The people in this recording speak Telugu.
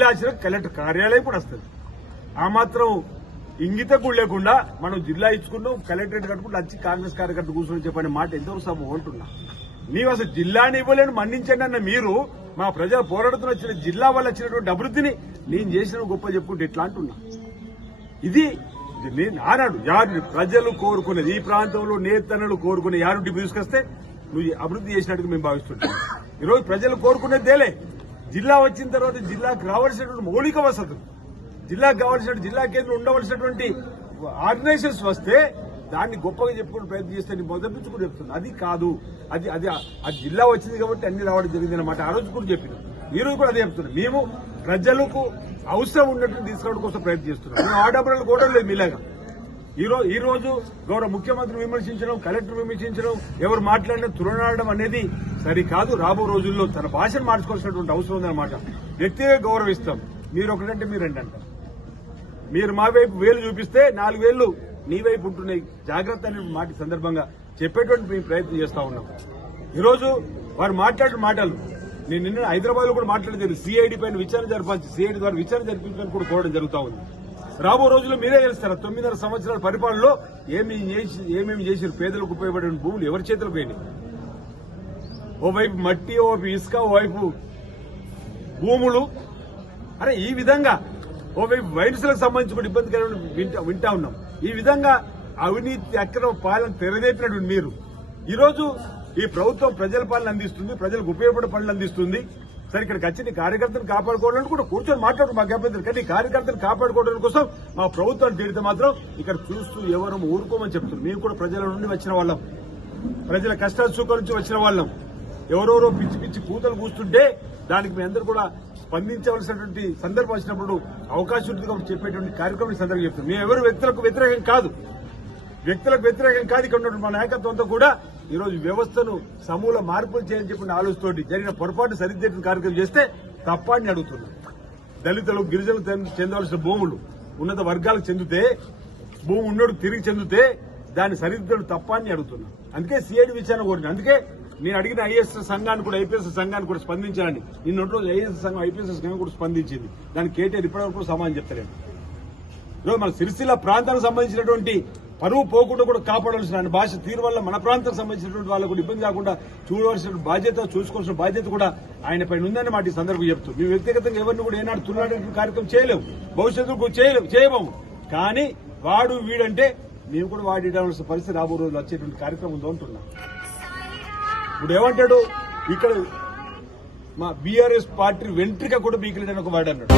జిల్లా వచ్చిన కలెక్టర్ కార్యాలయం కూడా వస్తుంది. ఆ మాత్రం ఇంగిత కూడా లేకుండా మనం జిల్లా ఇచ్చుకున్నాం, కలెక్టరేట్ కట్టుకుంటూ వచ్చి కాంగ్రెస్ కార్యకర్త కూర్చొని చెప్పని మాట ఎంతవరకు సమూహం అంటున్నా. నీవు అసలు జిల్లాని ఇవ్వలేని మన్నించండి అన్న మీరు మా ప్రజల పోరాడుతున్న వచ్చిన జిల్లా వల్ల వచ్చినటువంటి అభివృద్ధిని నేను చేసిన గొప్ప చెప్పుకుంటే ఎట్లా అంటున్నా. ఇది నేను ఆనాడు యారు ప్రజలు కోరుకునేది, ఈ ప్రాంతంలో నేతన్నలు కోరుకునే యారుంటి తీసుకొస్తే నువ్వు అభివృద్ధి చేసినట్టుగా మేము భావిస్తుంటాం. ఈరోజు ప్రజలు కోరుకునేదేలే. జిల్లా వచ్చిన తర్వాత జిల్లాకు రావాల్సినటువంటి మౌలిక వసతులు, జిల్లాకు కావాల్సిన జిల్లా కేంద్రం ఉండవలసినటువంటి ఆర్గనైజేషన్స్ వస్తే దాన్ని గొప్పగా చెప్పుకునే ప్రయత్నం చేస్తే మొదటి నుంచి కూడా చెప్తుంది. అది కాదు, అది అది అది జిల్లా వచ్చింది కాబట్టి అన్ని రావడం జరిగింది అన్నమాట. ఆ రోజు కూడా చెప్పినాం, ఈ రోజు కూడా అదే చెప్తున్నాం. మేము ప్రజలకు అవసరం ఉన్నట్టు తీసుకోవడం కోసం ప్రయత్నం చేస్తున్నాం. మేము ఆడంబరాలు కూడా లేదు మీలాగా. ఈ రోజు గౌరవ ముఖ్యమంత్రిని విమర్శించడం, కలెక్టర్ విమర్శించడం, ఎవరు మాట్లాడినా తులనాడడం అనేది సరికాదు. రాబో రోజుల్లో తన భాషను మార్చుకోవాల్సినటువంటి అవసరం ఉందన్నమాట. వ్యక్తిగా గౌరవిస్తాం. మీరు ఒకటంటే మీరు రెండంటారు. మీరు మా వైపు వేలు చూపిస్తే 4 వేళ్లు నీ వైపు ఉంటున్నాయి. జాగ్రత్త అనే మాట సందర్భంగా చెప్పేటువంటి మేము ప్రయత్నం చేస్తా ఉన్నాం. ఈరోజు వారు మాట్లాడిన మాటలు నేను నిన్న హైదరాబాద్ లో కూడా మాట్లాడేది, సిఐడి పైన విచారణ జరపాల్సి, సిఐడి ద్వారా విచారణ జరిపించడానికి కూడా కోరడం జరుగుతూ ఉంది. రాబో రోజుల్లో మీరే తెలుస్తారా 9.5 సంవత్సరాల పరిపాలనలో ఏమేమి చేసిన పేదలకు ఉపయోగపడిన భూములు ఎవరి చేతులు పోయినాయి. ఓవైపు మట్టి, ఓవైపు ఇసుక, ఓవైపు భూములు. అరే ఈ విధంగా ఓవైపు వైరస్లకు సంబంధించి కూడా ఇబ్బందికరమైన వింటా ఉన్నాం. ఈ విధంగా అవినీతి అక్రమ పాలన తెరదేపినటువంటి మీరు ఈరోజు ఈ ప్రభుత్వం ప్రజల పాలన అందిస్తుంది, ప్రజలకు ఉపయోగపడే పనులు అందిస్తుంది. సరే ఇక్కడికి వచ్చి కార్యకర్తను కాపాడుకోవడానికి కూడా కూర్చొని మాట్లాడు మాకు అభ్యంతరం, కానీ కార్యకర్తను కాపాడుకోవడం కోసం మా ప్రభుత్వాన్ని తిరిగితే మాత్రం ఇక్కడ చూస్తూ ఎవరు ఊరుకోమని చెప్తున్నారు. మేము కూడా ప్రజల నుండి వచ్చిన వాళ్ళం, ప్రజల కష్టాల సుఖం నుంచి వచ్చిన వాళ్ళం. ఎవరెవరో పిచ్చి పిచ్చి కూతలు కూస్తుంటే దానికి మీ అందరూ కూడా స్పందించవలసినటువంటి సందర్భం వచ్చినప్పుడు అవకాశం ఉంది కాబట్టి చెప్పేటువంటి కార్యక్రమం సందర్భంగా చెప్తున్నాం. మేము ఎవరు వ్యక్తులకు వ్యతిరేకం కాదు, ఇక్కడ ఉన్నటువంటి మా నాయకత్వం అంతా కూడా ఈరోజు వ్యవస్థను సమూల మార్పులు చేయని చెప్పిన ఆలోచనతోటి జరిగిన పొరపాటు సరిదిద్దే కార్యక్రమం చేస్తే తప్పాన్ని అడుగుతున్నాం. దళితులు, గిరిజనులు చెందవలసిన భూములు ఉన్నత వర్గాలకు చెందితే, భూమి ఉన్నోడు తిరిగి చెందితే దాన్ని సరిదిద్దడం తప్పాన్ని అడుగుతున్నాం. అందుకే సిఐడి విచారణ కోరిన, అందుకే నేను అడిగిన ఐఏఎస్ సంఘాన్ని కూడా, ఐపీఎస్ సంఘాన్ని కూడా స్పందించాలని. నిన్న రోజు ఐఏఎస్ సంఘం, ఐపీఎస్ సంఘం కూడా స్పందించింది. దానికి కేటీఆర్ ఇప్పటివరకు సమాధానం చెప్తలేడు. ఈరోజు మన సిరిసిల్ల ప్రాంతానికి సంబంధించినటువంటి పరువు పోకుండా కూడా కాపాడాల్సిన భాష తీరు వల్ల మన ప్రాంతానికి సంబంధించినటువంటి వాళ్ళకు కూడా ఇబ్బంది కాకుండా చూడవలసిన బాధ్యత, చూసుకోవాల్సిన బాధ్యత కూడా ఆయన పైన ఉందని మాట ఈ సందర్భం చెప్తూ, మేము వ్యక్తిగతంగా ఎవరిని కూడా ఏనాడు తులాడే కార్యక్రమం చేయలేము, భవిష్యత్తుకు చేయబోము. కానీ వాడు వీడంటే మేము కూడా వాడివలసిన పరిస్థితి రాబో రోజులు వచ్చేటువంటి కార్యక్రమం ఉందో అంటున్నాం. ఇప్పుడు ఏమంటాడు, ఇక్కడ మా బీఆర్ఎస్ పార్టీ వెంట్రిక కూడా బీకలేడని ఒక వాడు అన్నాడు.